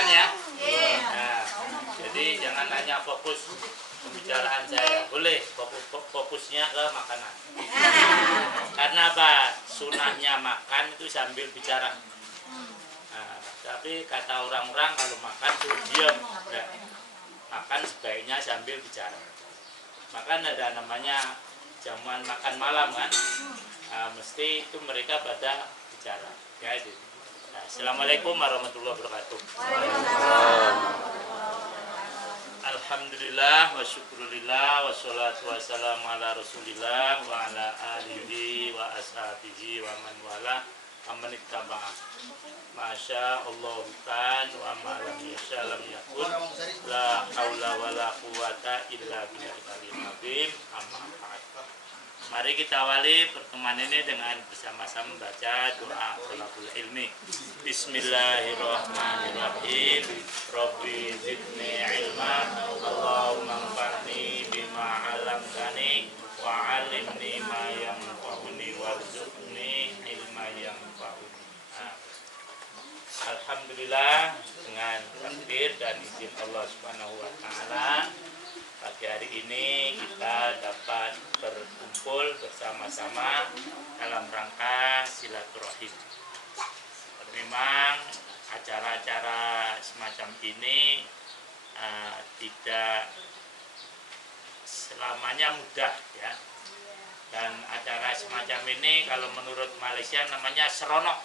makan ya. Nah, jadi jangan hanya fokus pembicaraan saya, boleh fokusnya ke makanan. Karena apa? Sunahnya makan itu sambil bicara. Nah, tapi kata orang-orang kalau makan tuh diam. Nah, makan sebaiknya sambil bicara. Makan ada namanya jamuan makan malam kan. Nah, mesti itu mereka pada bicara. Ya itu. Nah, Assalamualaikum warahmatullahi wabarakatuh. Alhamdulillah wa syukurillah wassalatu wassalamu ala rasulillah wa ala alihi wa ashabihi wa man wala aman ittaba'ah. Masya Allah kan wa ma lam yasha lam yakun la haula wa la quwata illa billahil azim. Amma ba'd. Mari kita awali pertemuan ini dengan bersama-sama membaca doa thalabul ilmi. Bismillahirrahmanirrahim. Rabbi zidni ilma, Allahumma anfa'ni bima 'allamtani wa 'allimni ma yanfa'uni warzuqni ilma yanfa'uni. Alhamdulillah, dengan takdir dan izin Allah Subhanahu wa taala, pagi hari ini kita dapat berkumpul bersama-sama dalam rangka silaturahim. Memang acara-acara semacam ini tidak selamanya mudah ya. Dan acara semacam ini kalau menurut Malaysia namanya seronok.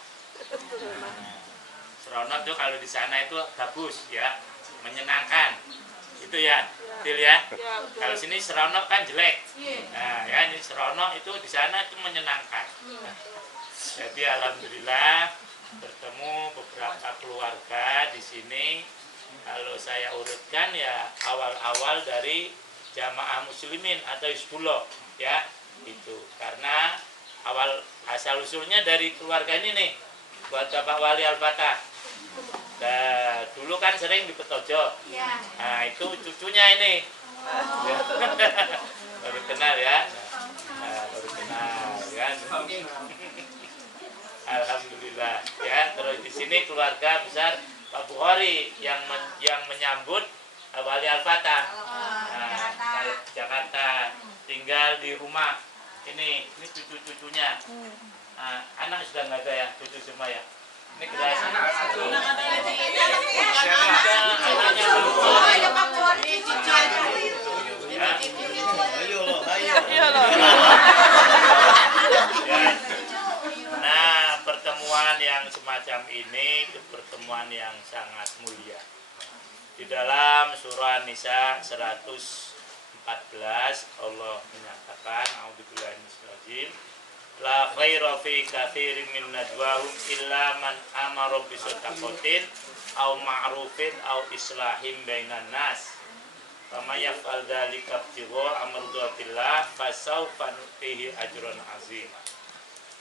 Seronok itu kalau di sana itu bagus ya, menyenangkan. Itu ya, betul ya. Kalau sini seronok kan jelek. Nah, ya ini seronok itu di sana itu menyenangkan. Jadi alhamdulillah bertemu beberapa keluarga di sini. Kalau saya urutkan ya awal-awal dari jamaah muslimin atau Hizbullah ya itu. Karena awal asal usulnya dari keluarga ini nih, buat Bapak Wali Al-Fatah. Nah, dulu kan sering di Petojo. Nah, itu cucunya ini. Baru kenal ya. Nah, baru kenal ya. Alhamdulillah ya. Terus di sini keluarga besar Pak Bukhari yang menyambut Wali Al-Fatah. Nah, Jakarta tinggal di rumah. Ini cucu-cucunya. Anak sudah nggak ada ya, cucu semua ya. Ini generasi Nah, pertemuan yang semacam ini itu pertemuan yang sangat mulia. Di dalam surah Nisa 114 Allah menyatakan a'udzubillahi minasyaitonir rajim. La khaira fi katsirin min najwahum illa man amara bi shadaqatin aw ma'rufin aw islahin bainan nas. Kama yaf'al dzalika ibtigha amradatillah fasawfa nutihi ajran azim.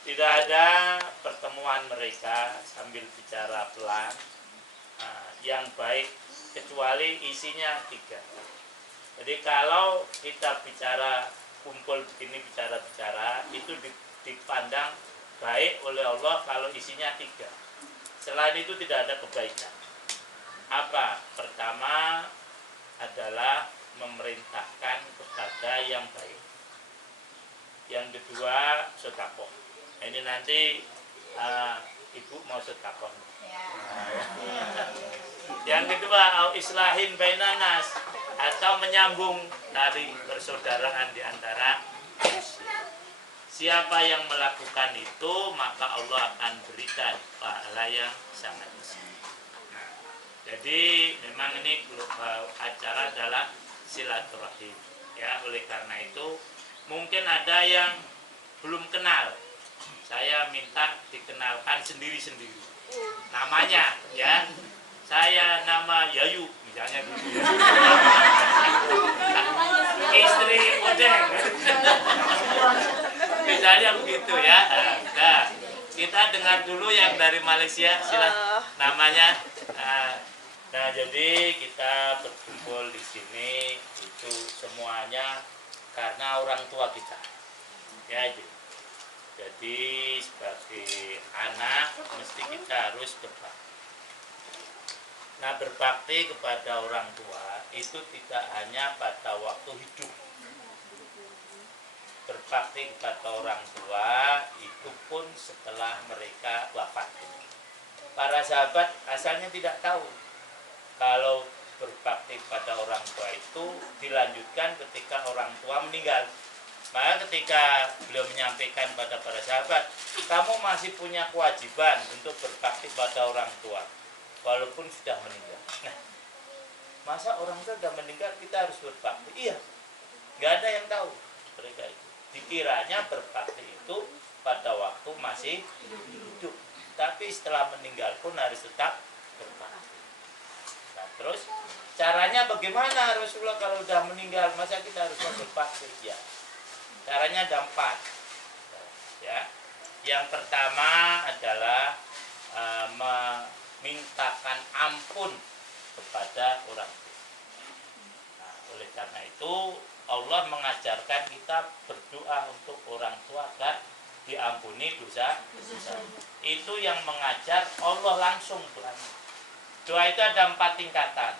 Tidak ada pertemuan mereka sambil bicara pelan yang baik kecuali isinya 3. Jadi kalau kita bicara kumpul begini bicara-bicara itu dipandang baik oleh Allah kalau isinya 3. Selain itu tidak ada kebaikan. Apa? Pertama adalah memerintahkan kepada yang baik. Yang kedua sedekah. Ini nanti ibu mau sedekah. Yang kedua au islahin bainan nas, atau menyambung tali persaudaraan di antara manusia. Siapa yang melakukan itu maka Allah akan berikan pahala yang sangat besar. Nah, jadi memang ini acara adalah silaturahim. Ya, oleh karena itu mungkin ada yang belum kenal. Saya minta dikenalkan sendiri-sendiri. Namanya ya. Saya nama Yayu misalnya gitu ya. Istri Odeng. Misalnya begitu ya. Nah, kita dengar dulu yang dari Malaysia, silakan namanya. Nah, jadi kita berkumpul di sini itu semuanya karena orang tua kita. Ya, jadi sebagai anak mesti kita harus berbakti. Nah, berbakti kepada orang tua itu tidak hanya pada waktu hidup. Berbakti kepada orang tua itu pun setelah mereka wafat. Para sahabat asalnya tidak tahu kalau berbakti pada orang tua itu dilanjutkan ketika orang tua meninggal. Maka ketika beliau menyampaikan pada para sahabat, kamu masih punya kewajiban untuk berbakti pada orang tua walaupun sudah meninggal. Nah, masa orang tua sudah meninggal kita harus berbakti? Iya, nggak ada yang tahu mereka itu. Dikiranya berbakti itu pada waktu masih hidup, tapi setelah meninggal pun harus tetap berbakti. Nah, terus caranya bagaimana Rasulullah kalau sudah meninggal masa kita harus berbakti? Ya, caranya ada 4. Ya, yang pertama adalah memintakan ampun kepada orang tua. Nah, oleh karena itu Allah mengajarkan kita berdoa untuk orang tua agar diampuni dosa. Itu yang mengajar Allah langsung doanya. Doa itu ada 4 tingkatan.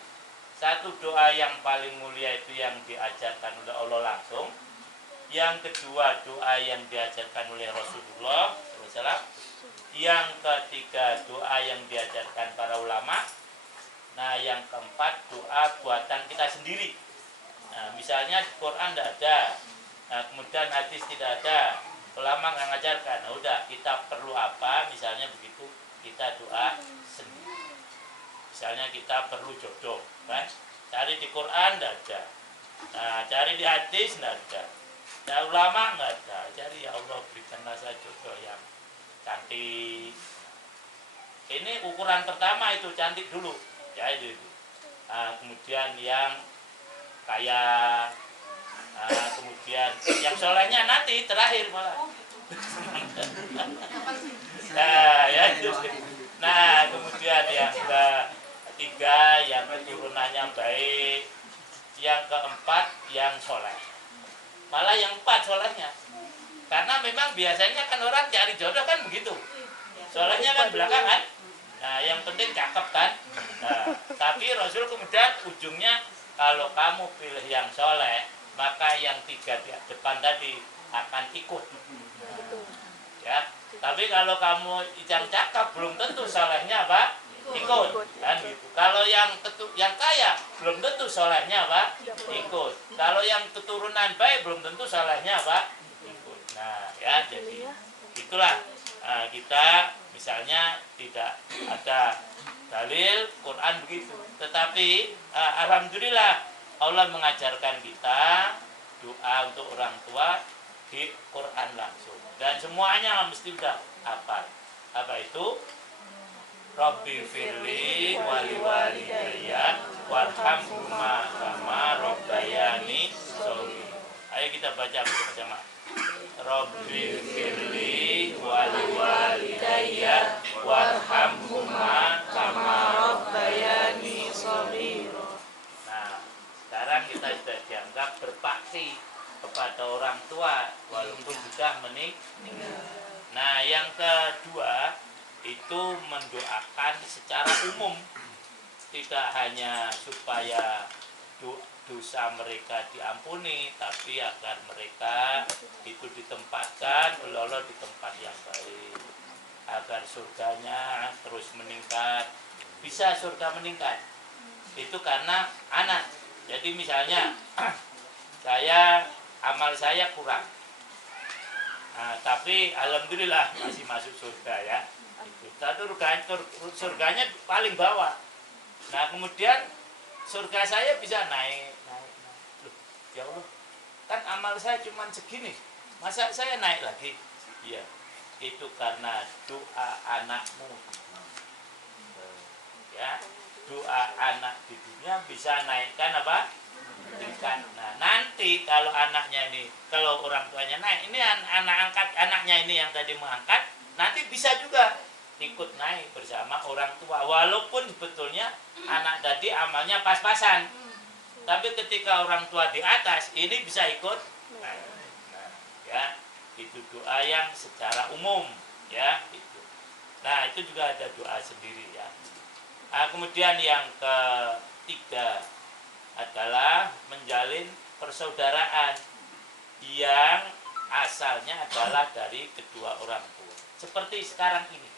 Satu, doa yang paling mulia itu yang diajarkan oleh Allah langsung. Yang kedua, doa yang diajarkan oleh Rasulullah SAW. Yang ketiga, doa yang diajarkan para ulama. Nah, yang keempat, doa buatan kita sendiri. Nah, misalnya di Quran tidak ada, nah, kemudian hadis tidak ada, ulama nggak ngajarkan. Nah, udah, kita perlu apa? Misalnya begitu, kita doa sendiri. Misalnya kita perlu jodoh, kan? Cari di Quran tidak ada. Nah, cari di hadis tidak ada. Nah, ulama nggak ada. Cari, ya Allah berikanlah saya jodoh yang cantik. Ini ukuran pertama itu cantik dulu, ya itu. Nah, kemudian yang kaya, nah, kemudian yang solehnya nanti terakhir malah. Nah, ya itu. Nah, kemudian yang ketiga yang keturunannya baik, yang keempat yang soleh. Malah yang 4 solehnya. Karena memang biasanya kan orang cari jodoh kan begitu. Solehnya kan belakangan. Nah, yang penting cakep kan. Nah, tapi Rasul kemudian ujungnya kalau kamu pilih yang soleh, maka yang 3 di depan tadi akan ikut. Ya, tapi kalau kamu yang cakep belum tentu solehnya apa? Ikut. Kan gitu. Kalau yang kaya belum tentu solehnya apa? Ikut. Kalau yang keturunan baik belum tentu solehnya apa? Ikut. Nah, ya jadi itulah kita misalnya tidak ada dalil Quran begitu, tetapi alhamdulillah Allah mengajarkan kita doa untuk orang tua di Quran langsung dan semuanya mesti udah hafal. Apa itu? Rabbi firli wali walidayya warhamhuma kama rabbayani shaghira. Ayo kita baca bersama. Rabbi firli wali walidayya warhamhuma kama rabbayani shaghira. Nah, sekarang kita sudah dianggap berbakti kepada orang tua walaupun sudah meninggal. Nah, yang kedua itu mendoakan secara umum, tidak hanya supaya dosa mereka diampuni, tapi agar mereka itu ditempatkan oleh Allah di tempat yang baik, agar surganya terus meningkat. Bisa surga meningkat itu karena anak. Jadi misalnya amal saya kurang, nah, tapi alhamdulillah masih masuk surga ya. Surganya paling bawah. Nah, kemudian surga saya bisa naik. Loh, ya Allah, kan amal saya cuma segini, masa saya naik lagi? Iya, itu karena doa anakmu. Ya, doa anak di dunia bisa naikkan apa? Tingkat. Nah, nanti kalau anaknya ini, kalau orang tuanya naik, ini anak angkat anaknya ini yang tadi mengangkat, nanti bisa juga ikut naik bersama orang tua, walaupun sebetulnya anak tadi amalnya pas-pasan, tapi ketika orang tua di atas ini bisa ikut naik. Nah, ya itu doa yang secara umum ya itu. Nah, itu juga ada doa sendiri ya. Kemudian yang ketiga adalah menjalin persaudaraan yang asalnya adalah dari kedua orang tua. Seperti sekarang ini.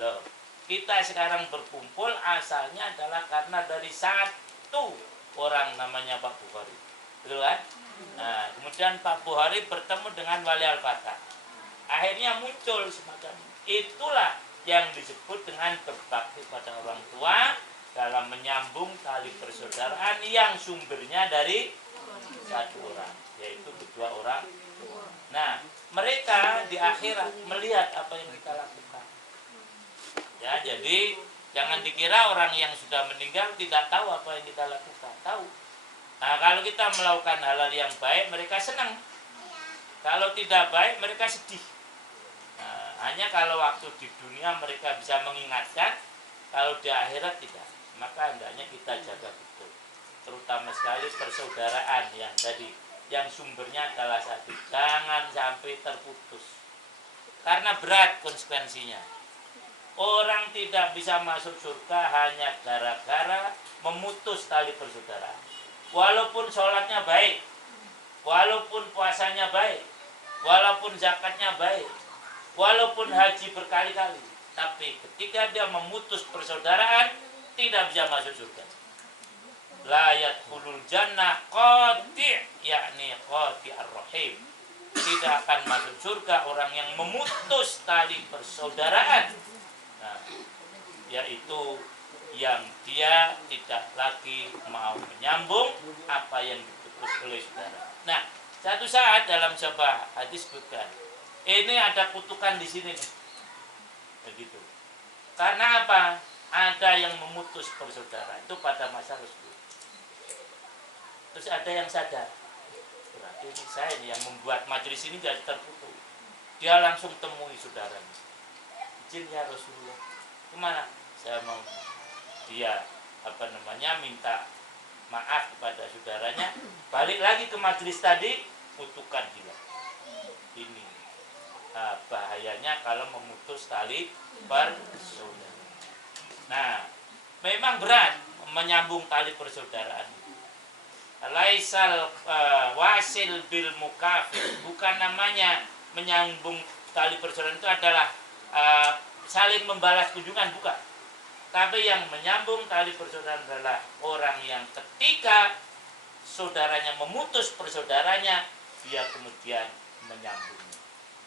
Loh, kita sekarang berkumpul asalnya adalah karena dari satu orang namanya Pak Bukhari. Betul kan? Nah, kemudian Pak Bukhari bertemu dengan Wali Al-Fatah. Akhirnya muncul semacam itulah yang disebut dengan berbakti pada orang tua dalam menyambung tali persaudaraan yang sumbernya dari satu orang, yaitu kedua orang. Nah, mereka di akhirat melihat apa yang kita lakukan. Ya, jadi jangan dikira orang yang sudah meninggal tidak tahu apa yang kita lakukan. Tahu. Nah, kalau kita melakukan hal-hal yang baik, mereka senang. Kalau tidak baik, mereka sedih. Nah, hanya kalau waktu di dunia mereka bisa mengingatkan, kalau di akhirat tidak. Maka hendaknya kita jaga betul. Terutama sekali persaudaraan yang tadi, yang sumbernya adalah satu. Jangan sampai terputus. Karena berat konsekuensinya. Orang tidak bisa masuk surga hanya gara-gara memutus tali persaudaraan. Walaupun sholatnya baik, walaupun puasanya baik, walaupun zakatnya baik, walaupun haji berkali-kali, tapi ketika dia memutus persaudaraan, tidak bisa masuk surga. La yadkhulul jannah qati', yakni qati' ar-rahim. Tidak akan masuk surga orang yang memutus tali persaudaraan. Nah, yaitu yang dia tidak lagi mau menyambung apa yang diputus oleh saudara. Nah, satu saat dalam sebuah hadis sebutkan, ini ada kutukan di sini nih. Begitu. Karena apa? Ada yang memutus persaudaraan itu pada masa Rasul. Terus ada yang sadar. Berarti ini saya nih yang membuat majelis ini jadi terputus. Dia langsung temui saudaranya. Izin ya Rasulullah. Kemana? Saya mau dia minta maaf kepada saudaranya, balik lagi ke majelis tadi, kutukan dia. Ini bahayanya kalau memutus tali persaudaraan. Nah, memang berat menyambung tali persaudaraan. Laisal wasil bil mukafir, bukan namanya menyambung tali persaudaraan itu adalah saling membalas kunjungan, bukan. Tapi yang menyambung tali persaudaraan adalah orang yang ketika saudaranya memutus persaudaranya, dia kemudian menyambungnya.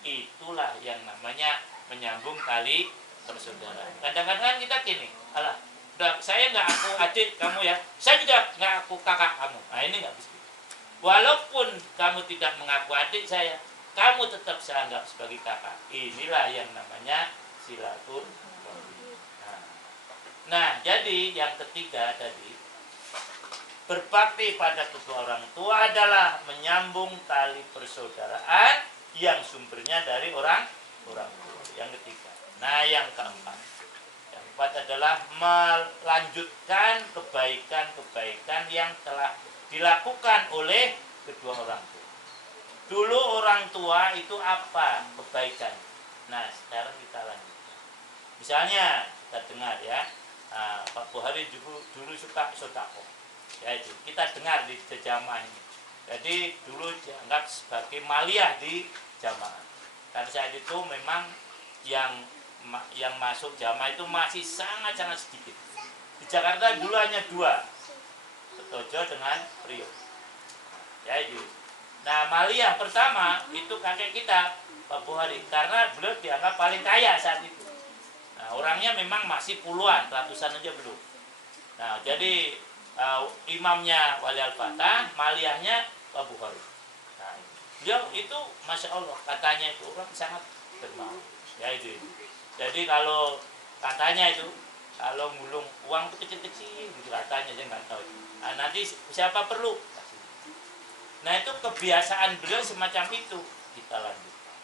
Itulah yang namanya menyambung tali persaudaraan. Kadang-kadang kita gini, alah, saya nggak aku adik kamu ya, saya juga nggak aku kakak kamu. Nah, ini nggak bisa. Walaupun kamu tidak mengaku adik saya, kamu tetap saya anggap sebagai kakak. Inilah yang namanya silaturahmi. Nah, jadi yang ketiga tadi, berbakti pada kedua orang tua adalah menyambung tali persaudaraan yang sumbernya dari orang tua. Yang ketiga. Nah, yang keempat. Yang keempat adalah melanjutkan kebaikan-kebaikan yang telah dilakukan oleh kedua orang tua. Dulu orang tua itu apa kebaikan? Nah, sekarang kita lanjutkan. Misalnya, kita dengar ya. Pak Bukhari dulu suka sedekah. Ya itu kita dengar di jamaah ini. Jadi dulu dianggap sebagai maliyah di jamaah. Karena saat itu memang yang masuk jamaah itu masih sangat-sangat sedikit. Di Jakarta dulu hanya 2, Setojo dengan Priok. Ya itu. Nah, maliyah pertama itu kakek kita Pak Bukhari, karena beliau dianggap paling kaya saat itu. Nah, orangnya memang masih puluhan, ratusan aja belum. Nah, jadi imamnya Wali Al-Fatah, maliyahnya Pak Bukhari. Nah, beliau itu Masya Allah, katanya itu orang sangat dermawan. Ya itu. Jadi kalau katanya itu, kalau ngulung uang itu kecil-kecil, gitu katanya, saya nggak tahu. Nah, nanti siapa perlu. Nah, itu kebiasaan beliau semacam itu. Kita lanjutkan.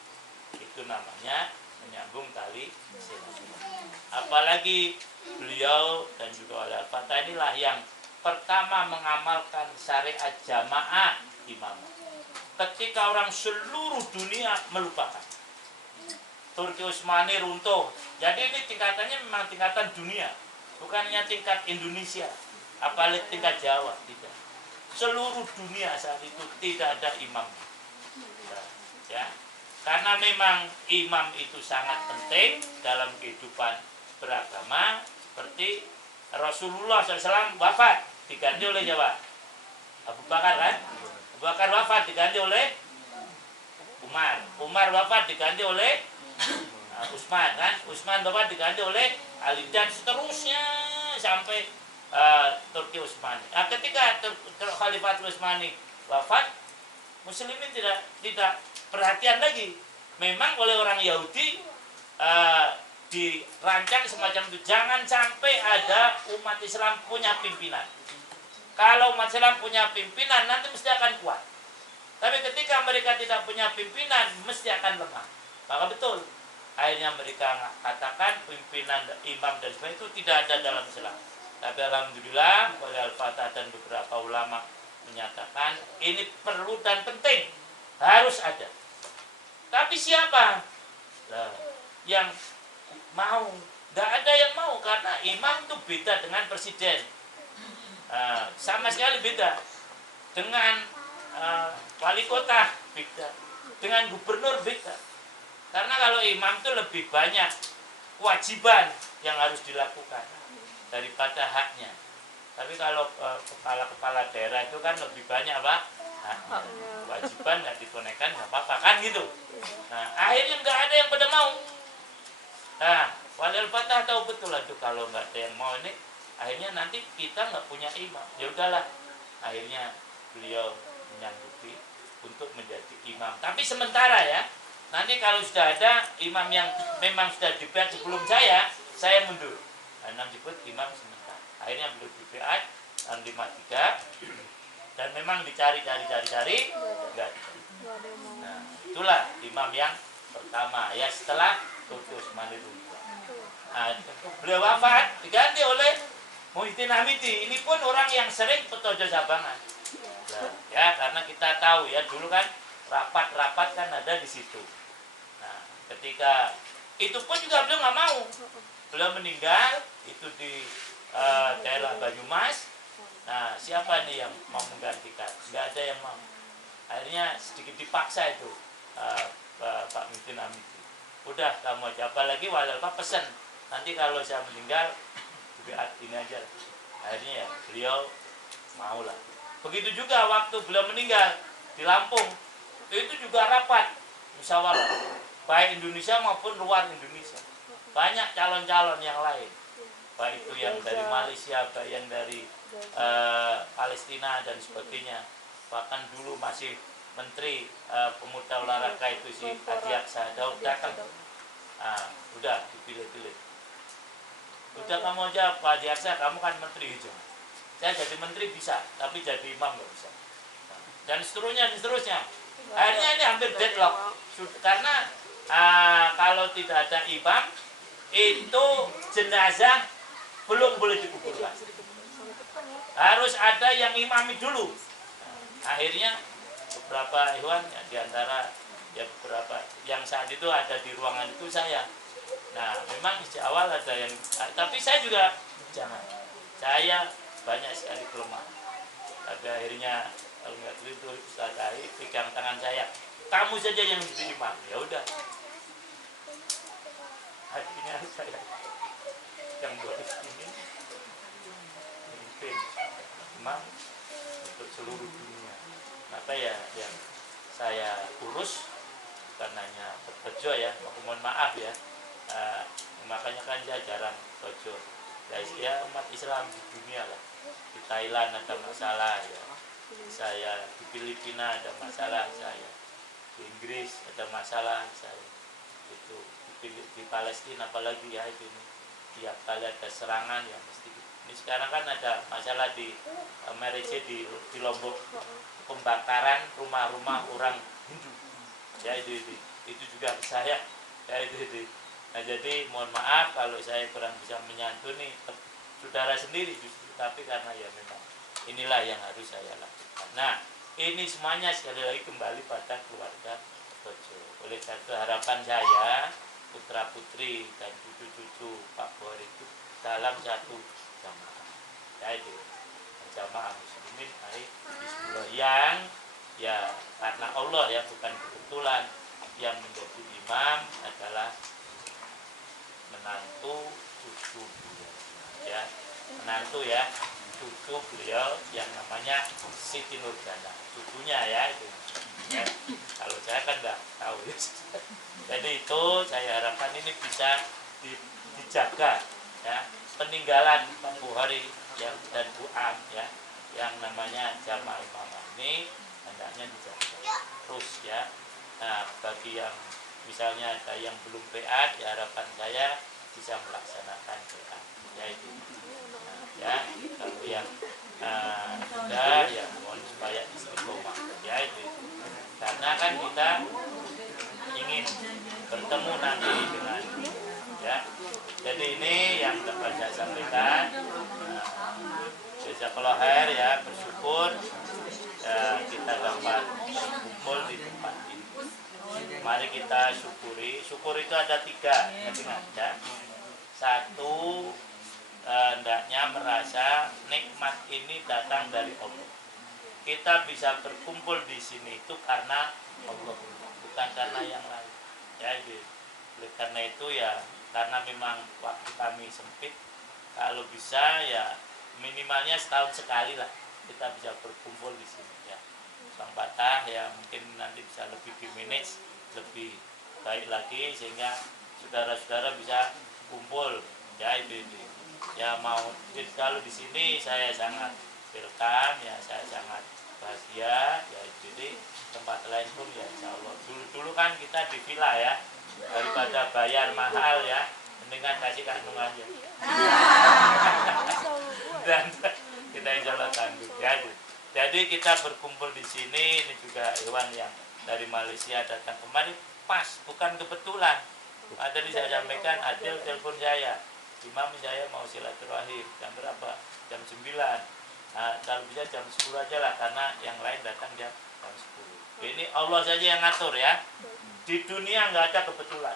Itu namanya menyambung tali silaturahmi. Apalagi beliau dan juga Wali Al-Fatah inilah yang pertama mengamalkan syariat jamaah imam. Ketika orang seluruh dunia melupakan, Turki Utsmani runtuh. Jadi ini tingkatannya memang tingkatan dunia. Bukannya tingkat Indonesia, apalagi tingkat Jawa, tidak. Seluruh dunia saat itu tidak ada imam. Nah, ya. Karena memang imam itu sangat penting dalam kehidupan beragama, seperti Rasulullah SAW wafat diganti oleh siapa? Abu Bakar kan? Abu Bakar wafat diganti oleh Umar. Umar wafat diganti oleh Utsman kan? Utsman wafat diganti oleh Ali dan seterusnya sampai Turki Utsmani. Nah, ketika Khalifatul Utsmani wafat, Muslimin tidak perhatian lagi. Memang oleh orang Yahudi dirancang semacam itu, jangan sampai ada umat Islam punya pimpinan. Kalau umat Islam punya pimpinan nanti mesti akan kuat. Tapi ketika mereka tidak punya pimpinan mesti akan lemah. Maka betul, akhirnya mereka katakan pimpinan imam dan sebagainya itu tidak ada dalam Islam. Tapi alhamdulillah oleh Al-Fatah dan beberapa ulama menyatakan ini perlu dan penting, harus ada. Tapi siapa yang mau? Tidak ada yang mau, karena imam itu beda dengan presiden. Sama sekali beda. Dengan wali kota beda. Dengan gubernur beda. Karena kalau imam itu lebih banyak kewajiban yang harus dilakukan daripada haknya. Tapi kalau kepala-kepala daerah itu kan lebih banyak apa? Haknya. Kewajiban nggak ditunaikan nggak apa-apa kan gitu. Nah akhirnya nggak ada yang pada mau. Nah Wali Al-Fatah tahu betul lah tuh kalau nggak ada yang mau ini, akhirnya nanti kita nggak punya imam. Ya udahlah, akhirnya beliau menyanggupi untuk menjadi imam. Tapi sementara ya, nanti kalau sudah ada imam yang memang sudah dibayar sebelum saya mundur. Nah, disebut imam sementara. Akhirnya beliau dibayar tahun 53 dan memang dicari, enggak. Nah, itulah imam yang pertama ya setelah Turki Utsmani Runtuh. Nah, beliau wafat diganti oleh Muhyiddin Hamidi. Ini pun orang yang sering petojo Sabangan. Nah, ya karena kita tahu ya dulu kan rapat-rapat kan ada di situ. Nah, ketika itu pun juga beliau nggak mau. Beliau meninggal itu di daerah Banyumas. Nah, siapa nih yang mau menggantikan? Nggak ada yang mau. Akhirnya sedikit dipaksa itu Pak Muhyiddin Hamidi. Udah kamu aja, apalagi Wali-Al-Fatah pesen nanti kalau saya meninggal ini aja. Akhirnya ya beliau maulah. Begitu juga waktu beliau meninggal di Lampung, itu juga rapat musyawarah baik Indonesia maupun luar Indonesia. Banyak calon-calon yang lain, baik itu yang dari Malaysia, baik yang dari Palestina dan sebagainya. Bahkan dulu masih Menteri Pemuda Olahraga itu si Adiaksa Daud datang. Nah, udah dipilih-pilih. Udah kamu aja Pak Adiaksa, kamu kan menteri hijau. Saya jadi menteri bisa, tapi jadi imam nggak bisa. Nah, dan seterusnya. Akhirnya ini hampir deadlock. Karena kalau tidak ada imam, itu jenazah belum boleh dikuburkan. Harus ada yang imami dulu. Nah, akhirnya beberapa ikhwan ya, diantara ya beberapa yang saat itu ada di ruangan itu saya. Nah memang sejak awal ada yang, tapi saya juga jangan. Saya banyak sekali kelemahan. Pada akhirnya kalau nggak itu Ustaz Ai pegang tangan saya. Kamu saja yang jadi imam. Ya udah. Akhirnya saya yang buat ini memimpin imam untuk seluruh dunia. Maka ya yang saya urus bukan hanya bejo ya, mohon maaf ya. Makanya kan saya jarang bejo. Ya umat Islam di dunia lah. Di Thailand ada masalah ya. Saya di Filipina ada masalah saya. Di Inggris ada masalah saya. Itu di Palestina apalagi ya itu ini. Tiap kali ada serangan ya mesti. Ini sekarang kan ada masalah di Amerika di Lombok, pembakaran rumah-rumah orang Hindu. Ya itu juga saya. Ya itu. Nah, jadi mohon maaf kalau saya kurang bisa menyantuni saudara sendiri justru, tapi karena ya memang inilah yang harus saya lakukan. Nah, ini semuanya sekali lagi kembali pada keluarga Bejo. Oleh karena harapan saya putra-putri dan cucu-cucu Pak Bohr itu dalam satu jamaah. Ya itu jamaah muslimin Hizbullah yang ya karena Allah ya, bukan kebetulan. Yang menjadi imam adalah menantu cucu beliau ya, menantu ya, cucu beliau yang namanya Siti Nurjana, cucunya ya itu ya. Kalau saya kan nggak tahu ya. Jadi itu saya harapkan ini bisa dijaga ya, peninggalan Pak Buhari yang dan Bu Am ya, yang namanya jamaah imamah ini hendaknya dijaga terus ya. Nah, bagi yang misalnya ada yang belum PA, ya harapan saya bisa melaksanakan PA yaitu ya, kalau yang sudah ya mohon supaya istiqomah ya itu, karena kan kita ingin bertemu nanti dengan ya. Jadi ini yang dapat saya sampaikan. Jazakallahu khair ya, bersyukur ya, kita dapat berkumpul di tempat ini. Mari kita syukuri. Syukur itu ada 3, ingat ya. 1, hendaknya merasa nikmat ini datang dari Allah. Kita bisa berkumpul di sini itu karena Allah, bukan karena yang lain. Ya, oleh karena itu ya, karena memang waktu kami sempit, kalau bisa ya minimalnya setahun sekali lah kita bisa berkumpul di sini ya. Bang Patah ya mungkin nanti bisa lebih di-manage lebih baik lagi sehingga saudara-saudara bisa kumpul ya itu. Ya mau kalau di sini saya sangat welcome ya, saya sangat bahagia ya. Jadi tempat lain pun ya insya Allah. Dulu kan kita di villa ya, daripada bayar mahal ya, mendingan kasih kandung aja. Dan kita insya Allah tanggung ya. Jadi kita berkumpul di sini, ini juga hewan yang dari Malaysia datang kemari pas, bukan kebetulan. Tadi saya sampaikan, Adil telepon saya, Imam saya mau silaturahim jam berapa? Jam 9. Nah, kalau bisa jam 10 aja lah, karena yang lain datang jam 10. Ini Allah saja yang ngatur ya. Di dunia nggak ada kebetulan.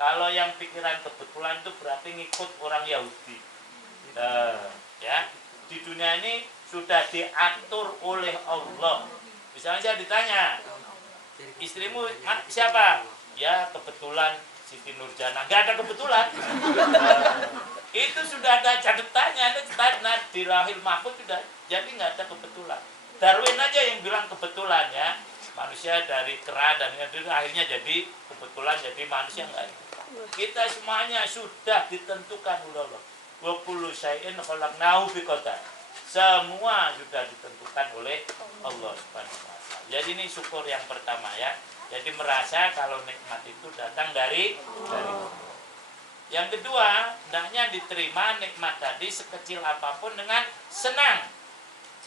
Kalau yang pikiran kebetulan itu berarti ngikut orang Yahudi. Ya, di dunia ini sudah diatur oleh Allah. Misalnya saya ditanya, istrimu siapa? Ya kebetulan Siti Nurjana. Nggak ada kebetulan. Itu sudah ada catatannya, di lahir mahfud sudah. Jadi nggak ada kebetulan. Darwin aja yang bilang kebetulan ya. Manusia dari kera dan akhirnya jadi kebetulan jadi manusia, nggak ada. Kita semuanya sudah ditentukan oleh Allah. Wa kullu syai'in khalaqnahu biqadar. Semua sudah ditentukan oleh Allah Subhanahu wa taala. Jadi ini syukur yang pertama ya. Jadi merasa kalau nikmat itu datang dari Allah. Yang kedua, hendaknya diterima nikmat tadi sekecil apapun dengan senang.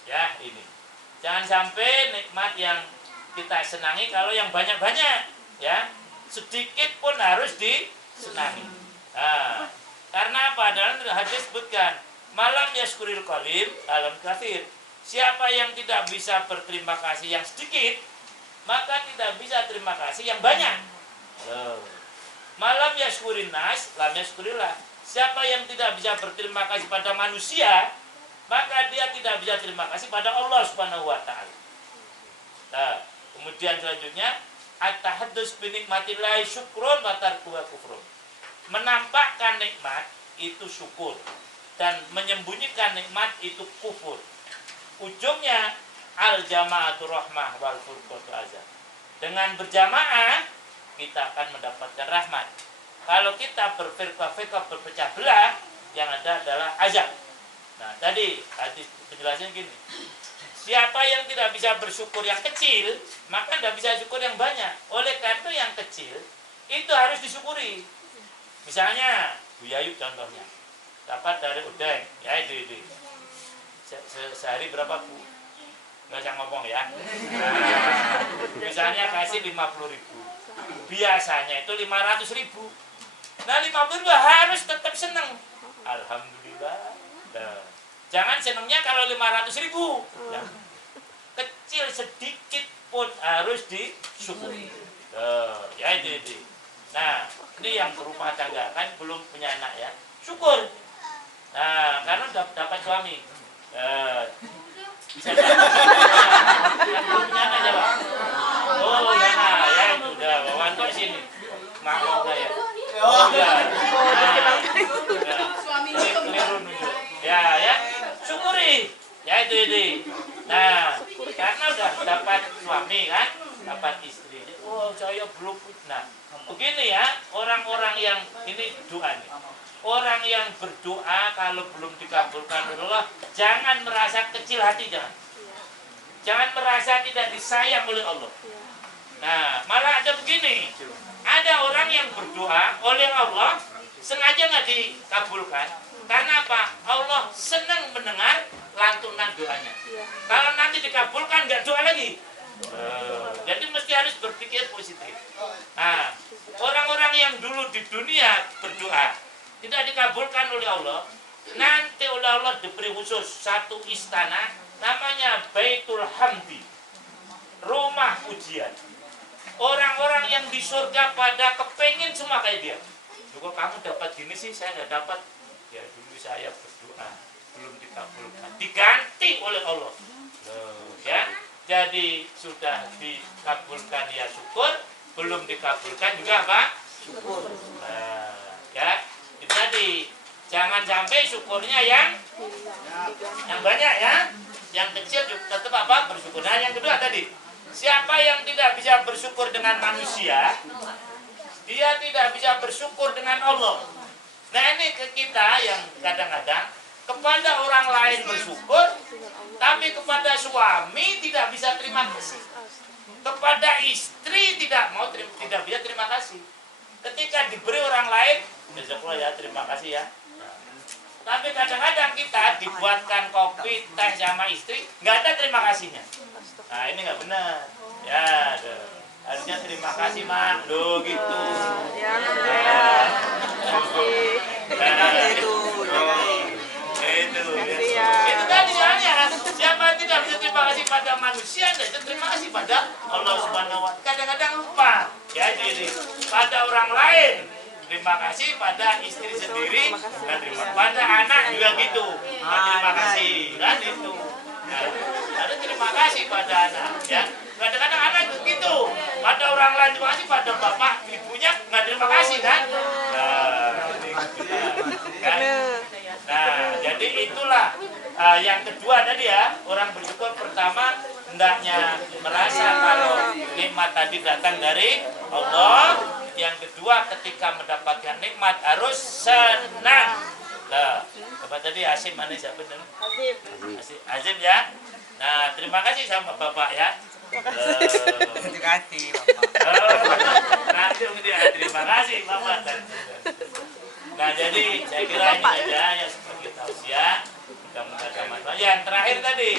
Ya, ini. Jangan sampai nikmat yang kita senangi kalau yang banyak-banyak ya. Sedikit pun harus disenangi. Nah, karena apa? Dalam hadis sebutkan malam yaskuril qalil alam kafir. Siapa yang tidak bisa berterima kasih yang sedikit, maka tidak bisa terima kasih yang banyak. Malam yaskurin nas, lam yaskurillah. Siapa yang tidak bisa berterima kasih pada manusia, maka dia tidak bisa terima kasih pada Allah Subhanahu wa taala. Nah, kemudian selanjutnya at-tahaddus bi nikmatillahi syukrun wa tarku kufrun. Menampakkan nikmat itu syukur dan menyembunyikan nikmat itu kufur. Ujungnya al-jama'atur rahmah wal furqatu azab. Dengan berjamaah kita akan mendapatkan rahmat. Kalau kita berfirqah-firqah berpecah belah, yang ada adalah azab. Nah, tadi hadis penjelasannya gini. Siapa yang tidak bisa bersyukur yang kecil, maka tidak bisa syukur yang banyak. Oleh karena itu yang kecil itu harus disyukuri. Misalnya Bu Yayu contohnya dapat dari Udeng, ya itu. Sehari berapa Bu? Nggak usah ngomong ya. Nah, misalnya kasih 50.000. Biasanya itu 500.000. Nah 50.000 harus tetap senang. Alhamdulillah. Nah, jangan senangnya kalau 500.000. Ya. Kecil sedikit pun harus disyukuri. Ya itu. Nah, ini yang berumah tangga kan belum punya anak ya. syukur. Nah, karena dapat suami. Bisa kan belum punya anak ya Pak? Oh ya, nah, ya itu udah Wanto di sini. Maaf saya. Oh ya. Keliru nunjuk. Ya, syukuri. Ya itu ini. Nah, karena udah dapat suami kan, dapat istri. Oh saya belum. Nah, begini ya, orang-orang yang ini doa nih. Orang yang berdoa kalau belum dikabulkan oleh Allah, jangan merasa kecil hati, jangan. Jangan merasa tidak disayang oleh Allah. Nah, malah ada begini. Ada orang yang berdoa oleh Allah sengaja nggak dikabulkan. Karena apa? Allah senang mendengar lantunan doanya. Kalau nanti dikabulkan nggak doa lagi. Jadi mesti harus berpikir positif. Nah, orang-orang yang dulu di dunia berdoa tidak dikabulkan oleh Allah, nanti oleh Allah diberi khusus satu istana namanya Baitul Hamdi, rumah pujian. Orang-orang yang di surga pada kepengen semua kayak dia. Kok kamu dapat gini sih, saya nggak dapat. Ya dulu saya berdoa belum dikabulkan, diganti oleh Allah. Ya, jadi sudah dikabulkan ya syukur, belum dikabulkan juga apa? Syukur. Ya, jadi jangan sampai syukurnya yang banyak ya, yang kecil juga tetap apa? Bersyukur. Nah yang kedua tadi, siapa yang tidak bisa bersyukur dengan manusia, dia tidak bisa bersyukur dengan Allah. Nah ini ke kita yang kadang-kadang kepada orang lain bersyukur, tapi kepada suami tidak bisa terima kasih, kepada istri tidak bisa terima kasih. Ketika diberi orang lain, besok ya terima kasih ya. Tapi kadang-kadang kita dibuatkan kopi, teh sama istri, nggak ada terima kasihnya. Nah ini nggak benar. Ya, harusnya terima kasih mak, lo gitu. Ya, itu tadi soalnya siapa yang tidak bisa terima kasih pada manusia, tidak bisa terima kasih pada Allah Subhanahu wa Ta'ala. Kadang-kadang lupa. Ya jadi pada orang lain terima kasih, pada istri sendiri dan pada anak juga gitu. Terima kasih kan itu. Nah, ada terima kasih pada anak ya. Kadang-kadang anak begitu, pada orang lain terima kasih, pada bapak ibunya nggak terima kasih kan. Nah, jadi itulah yang kedua tadi ya, orang bersyukur pertama hendaknya merasa kalau nikmat tadi datang dari Allah. Yang kedua ketika mendapatkan nikmat harus senang. Nah, apa tadi Asim mana siapa tadi? Azim ya. Nah, terima kasih sama Bapak ya. Terima kasih Bapak. Nanti dia terima kasih Bapak. Nah, jadi saya kira ini aja yang sebagai tausiah. Mudah-mudahan manfaat. Yang terakhir tadi,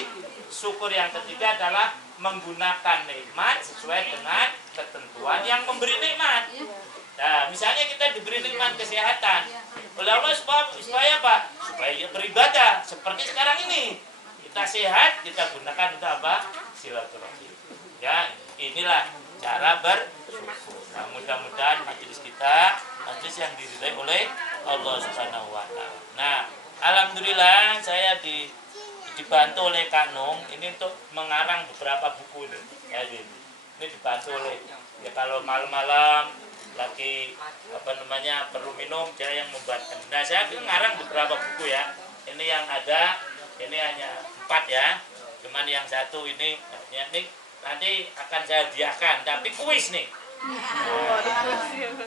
syukur yang ketiga adalah menggunakan nikmat sesuai dengan ketentuan yang memberi nikmat. Nah, misalnya kita diberi nikmat kesehatan, oleh Allah supaya apa? Supaya beribadah. Seperti sekarang ini, kita sehat, kita gunakan untuk apa? Silaturahmi. Ya, inilah cara bersyukur. Nah, mudah-mudahan majelis kita majelis yang diridhai oleh Allah Subhanahu wa Ta'ala. Nah, alhamdulillah saya dibantu oleh Kak Nung ini untuk mengarang beberapa buku ini. Ya, ini dibantu oleh ya kalau malam-malam lagi perlu minum dia yang membuatkan. Nah, saya mengarang beberapa buku ya. Ini yang ada, ini hanya 4 ya. Cuman yang satu ini nanti akan saya hadiahkan, tapi kuis nih.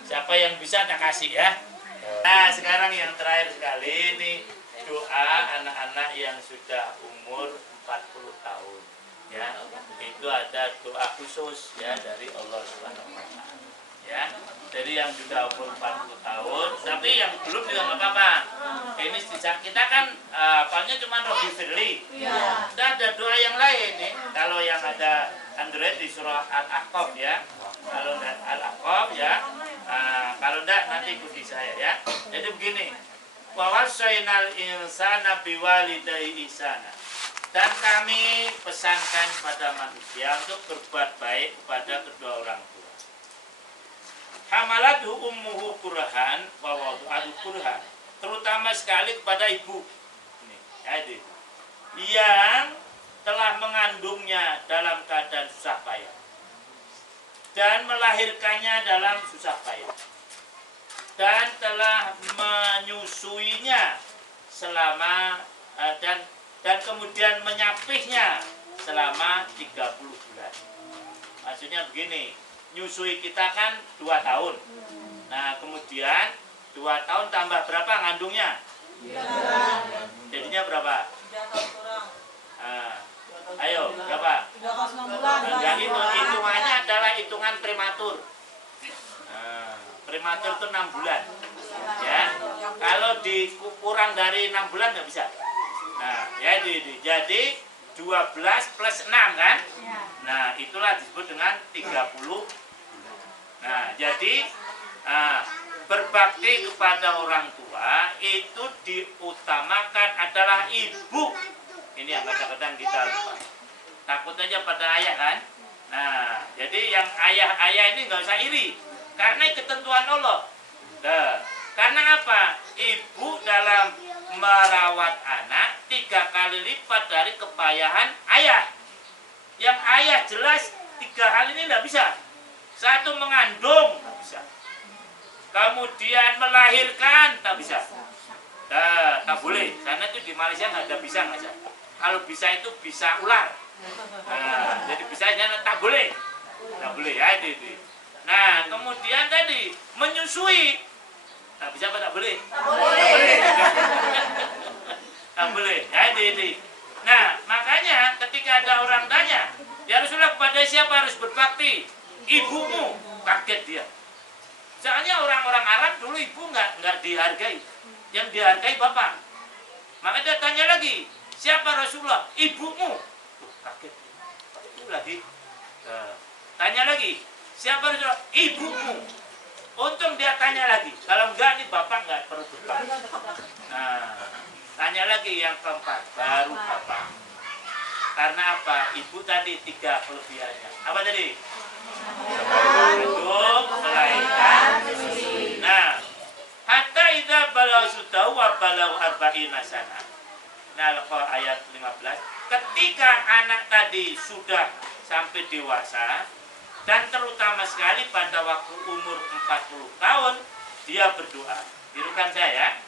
Siapa yang bisa tak kasih ya. Nah, sekarang yang terakhir sekali ini doa anak-anak yang sudah umur 40 tahun ya. Itu ada doa khusus ya dari Allah Subhanahu wa Ta'ala. Ya. Jadi yang sudah umur 40 tahun, tapi yang belum juga enggak apa-apa. Ini kita kan apanya cuma Robi Firly. Iya. Ada doa yang lain nih. Kalau yang ada Android di surah Al-Ahqaf ya. Kalau enggak Al-Ahqaf ya. Kalau enggak nanti ikuti saya ya. Jadi begini. Wa wassaynal insana biwalidayhi ihsana. Dan kami pesankan pada manusia untuk berbuat baik kepada kedua orang tua. Hamalatu ummuhu kurhan wa wada'ahu kurhan. terutama sekali kepada ibu ini, jadi yang telah mengandungnya dalam keadaan susah payah dan melahirkannya dalam susah payah dan telah menyusuinya selama dan kemudian menyapihnya selama 30 bulan. Maksudnya begini, nyusui kita kan 2 tahun. Nah, kemudian 2 tahun tambah berapa ngandungnya? Jadinya berapa? 3 tahun kurang. Ayo, berapa? 3 tahun 9 bulan. Nah, hitungannya adalah hitungan prematur. Prematur itu 6 bulan. Ya. Kalau kurang dari 6 bulan nggak bisa. Nah, jadi 12 plus 6 kan? Nah, itulah disebut dengan 30. Nah, jadi berbakti kepada orang tua itu diutamakan adalah ibu. Ini yang kadang-kadang kita lupa. Takut aja pada ayah kan? Nah, jadi yang ayah-ayah ini nggak usah iri. Karena ketentuan Allah. Nah, karena apa? Ibu dalam merawat anak 3 kali lipat dari kepayahan ayah. Yang ayah jelas 3 hal ini nggak bisa. 1 mengandung, nggak bisa. Kemudian melahirkan, tak bisa. Tak boleh. Karena itu di Malaysia nggak ada bisa nggak bisa. Kalau bisa itu bisa ular. Nah, jadi bisanya tak boleh. Tak boleh ya itu. Nah, kemudian tadi menyusui. Tak bisa apa tak boleh? Tak boleh. Tak boleh. Ya itu. Nah, makanya ketika ada orang tanya, ya Rasulullah kepada siapa harus berbakti? Ibumu. Kaget dia. Soalnya orang-orang Arab dulu ibu nggak dihargai. Yang dihargai bapak. Maka dia tanya lagi, siapa Rasulullah? Ibumu. Tuh, kaget. Itu lagi. Tanya lagi, siapa Rasulullah? Ibumu. Untung dia tanya lagi. Kalau enggak nih bapak nggak perlu berbakti. Nah, tanya lagi yang keempat, baru bapak. Karena apa? Ibu tadi 3 kelebihannya. Apa tadi? Mengandung, melahirkan. Nah, hatta idza balagha suddahu wa balagha arba'ina sana. Nah, ayat 15. Ketika anak tadi sudah sampai dewasa dan terutama sekali pada waktu umur 40 tahun, dia berdoa. Tirukan saya.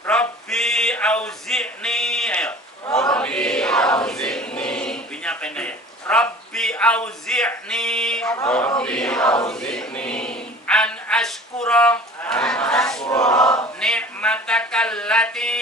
Rabbi auzi'ni, ayo. Rabbi auzi'ni. Binya pendek ya. Rabbi auzi'ni. Rabbi auzi'ni. An ashkura. An ashkura. Ni'matakallati.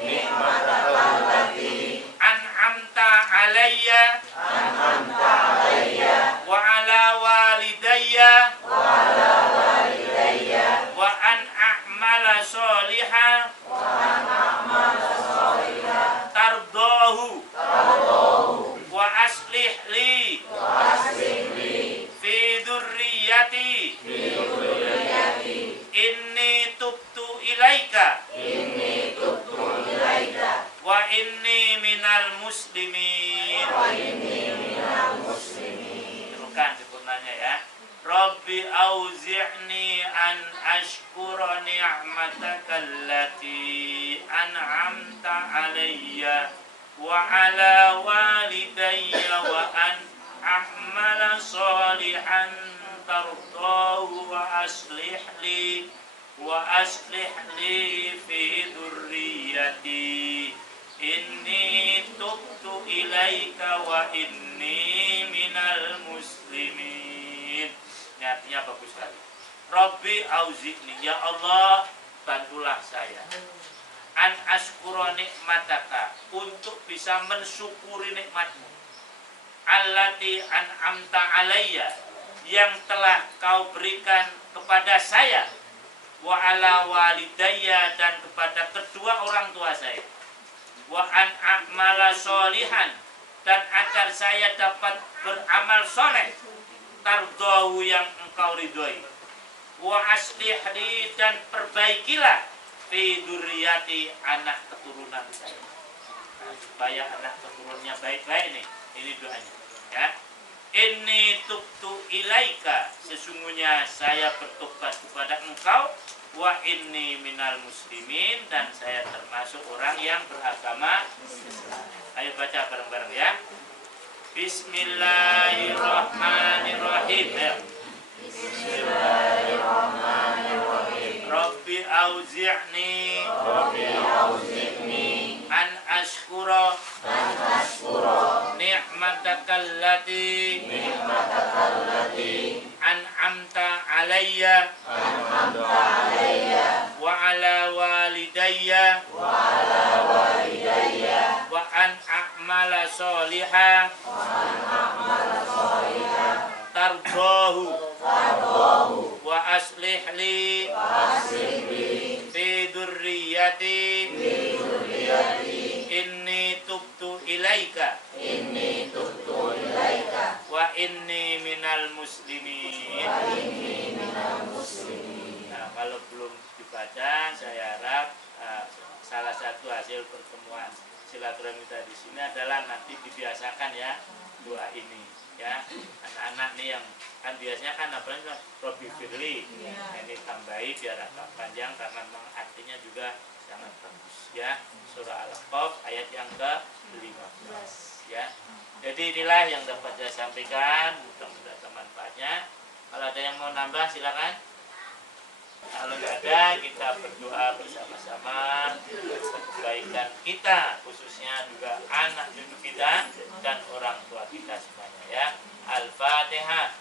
Ni'matakallati. An'amta alayya. An'amta alayya. Wa ala walidayya. Wa ala walidayya. Wa an a'mala sholihan. Wa an a'mala sholihan. Tardahu. Tardahu. Wa aslih li. Wa aslih li. Fi dzurriyyati. Fi dzurriyyati. Inni tubtu ilaika. Inni tubtu ilaika. Wa inni minal muslimin. Wa inni minal muslimin. Bukan sempurnanya ya. Rabbi auzi'ni an ashkura ni'mataka allati an'amta alayya wa ala walidayya wa an a'mala sholihan tardahu wa aslih li fi dzurriyyati inni tubtu ilaika wa inni minal muslimin. Ini artinya bagus sekali. Rabbi auzi'ni, ya Allah bantulah saya an ashkura nikmataka, untuk bisa mensyukuri nikmatmu, allati an'amta alayya, yang telah kau berikan kepada saya, wa ala walidayya, dan kepada kedua orang tua saya, wa an a'mala sholihan, dan agar saya dapat beramal soleh, tardahu, yang engkau ridhoi, wa aslih li, dan perbaikilah fi dzurriyyati, anak keturunan saya, supaya anak keturunannya baik-baik nih. Ini doanya ya. Inni tubtu ilaika, sesungguhnya saya bertobat kepada engkau, wa inni minal muslimin, dan saya termasuk orang yang beragama Islam. Ayo baca bareng-bareng ya. Bismillahirrahmanirrahim. Bismillahirrahmanirrahim. Rabbi auzi'ni an ashkura ni'matakallati an'amta alayya wa ala walidayya wa an a'mala sholihan tardahu wa aslih li fi dzurriyyati inni tubtu ilaika wa inni minal muslimin. Nah, kalau belum dibaca, saya harap salah satu hasil pertemuan silaturahmi kita di sini adalah nanti dibiasakan ya doa ini ya. Anak-anak nih yang kan biasanya kan apalagi Robbi Firli, ini tambahi biar agak panjang karena memang artinya juga sangat bagus ya. Surah Al-Qaf ayat yang ke-15 ya. Jadi inilah yang dapat saya sampaikan, mudah-mudahan manfaatnya. Kalau ada yang mau nambah silakan. Kalau tidak ada, kita berdoa bersama-sama kebaikan kita, khususnya juga anak cucu kita dan orang tua kita semuanya ya. Al-Fatihah.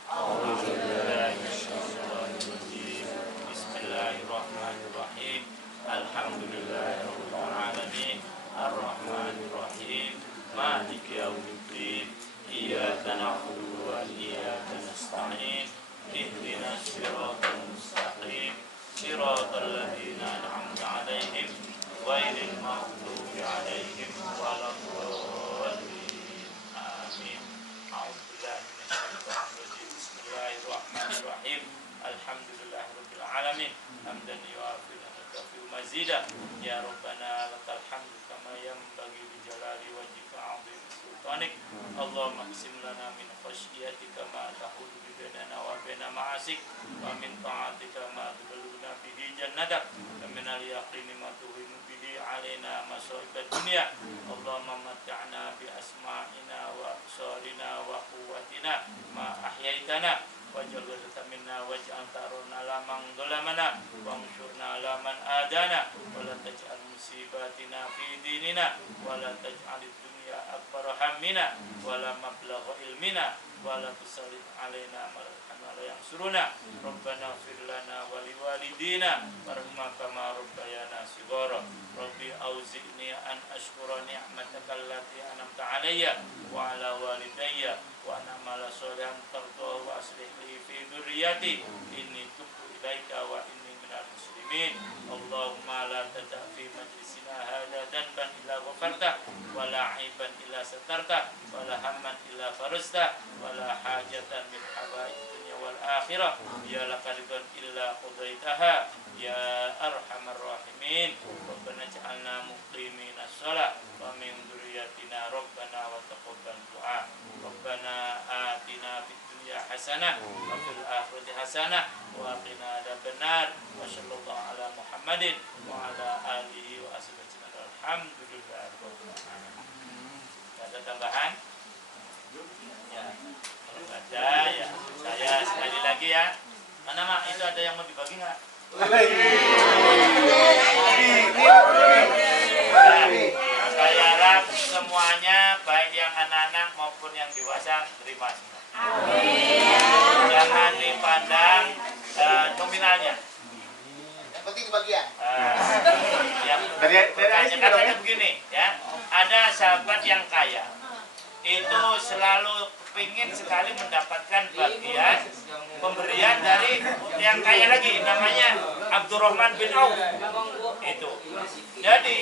Bismillahirrahmanirrahim. Alhamdulillahirabbil alamin. Ar-Rahmanirrahim. Maliki yaumiddin. Iyyaka na'budu wa iyyaka nasta'in. Ihdinas siratal mustaqim. Siratal ladzina an'amta 'alaihim ghairil maghdubi 'alaihim waladdallin. Amin. A'udzubillahi minasyaitonir rajim. Bismillahirrahmanirrahim. Alhamdulillahirabbil alamin. Hamdan yu'afi wa yukafi mazidah. Ya Rabbana lakal hamdu kama yanbaghi li jalali wajhika 'azimi sultanik. Allahumma qsim lana min khashyatika ma tahulu bi bainana wa baina ma'asik wa min ta'atika ma tuballighuna bihi jannatak wa min al-yaqini ma tuhinu bihi 'alaina masa'ibad dunya. Allahumma mat'ana bi asma'ina wa absarina wa quwwatina ma ahyaitana waj'al ghadata minna waj'al tarona lamang dolamana wangsyurna laman adana wa la taj'al musibatina fi dinina wa la taj'al dunya akbar hammina wa la mablagha ilmina wa la tusallit alaina man la yansuruna. Rabbana ighfir lana wa liwalidina warhamna kama rabbayana shighara. Rabbi auzi'ni an ashkura ni'mataka allati an'amta 'alayya wa 'ala walidayya wa an a'mala sholihan tardahu wa aslih li fi dzurriyyati inni tubtu ilaika wa inni minal muslimin. Allahumma la tada' fi majlisina hadza dhanban illa ghafartah wa la 'aiban illa satartah wa la hamman illa farajtah wa la hajatan min hawaij dunya wal akhirah ya laqadun illa qadaitaha ya arhamar rahimin. Rabbana ja'alna muqiminas shalah wa min dzurriyyatina rabbana wa taqabbal du'a. Rabbana atina fid dunya hasanah wa fil akhirati hasanah wa qina adzabannar. Wa sallallahu ala Muhammadin wa ala alihi wa ashabihi. Alhamdulillah. Ada tambahan? Ya. Kalau ada ya saya sekali lagi ya. Mana Mak, itu ada yang mau dibagi nggak? Saya harap semuanya baik yang anak-anak maupun yang dewasa terima semua. Jangan dipandang nominalnya. Yang penting kebagian. Yang katanya begini ya, ada sahabat yang kaya itu selalu ingin sekali mendapatkan bagian pemberian dari yang kaya lagi, namanya Abdurrahman bin Auf itu. Jadi,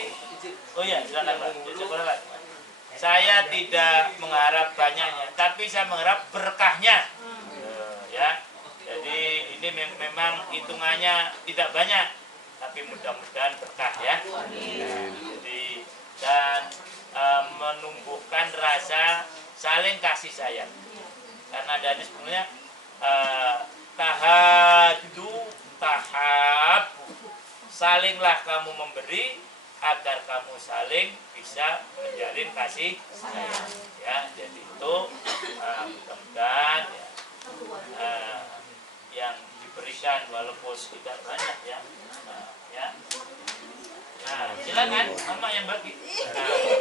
oh ya silakan Pak. Saya tidak mengharap banyaknya, tapi saya mengharap berkahnya. Ya, jadi ini memang hitungannya tidak banyak, tapi mudah-mudahan berkah ya. Jadi dan menumbuhkan rasa saling kasih sayang, karena dari sebenarnya tahadu tahabu salinglah kamu memberi agar kamu saling bisa menjalin kasih sayang. Ya, jadi itu mudah-mudahan ya, yang diberikan walaupun tidak banyak ya. Ya. Nah, silakan mama yang bagi.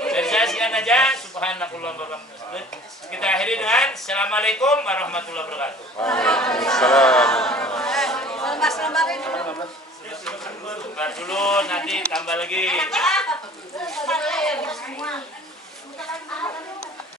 Dari saya sekian aja. Subhanallah wa bihamdihi. Kita akhiri dengan Assalamualaikum warahmatullahi wabarakatuh. Sebentar dulu, nanti tambah lagi.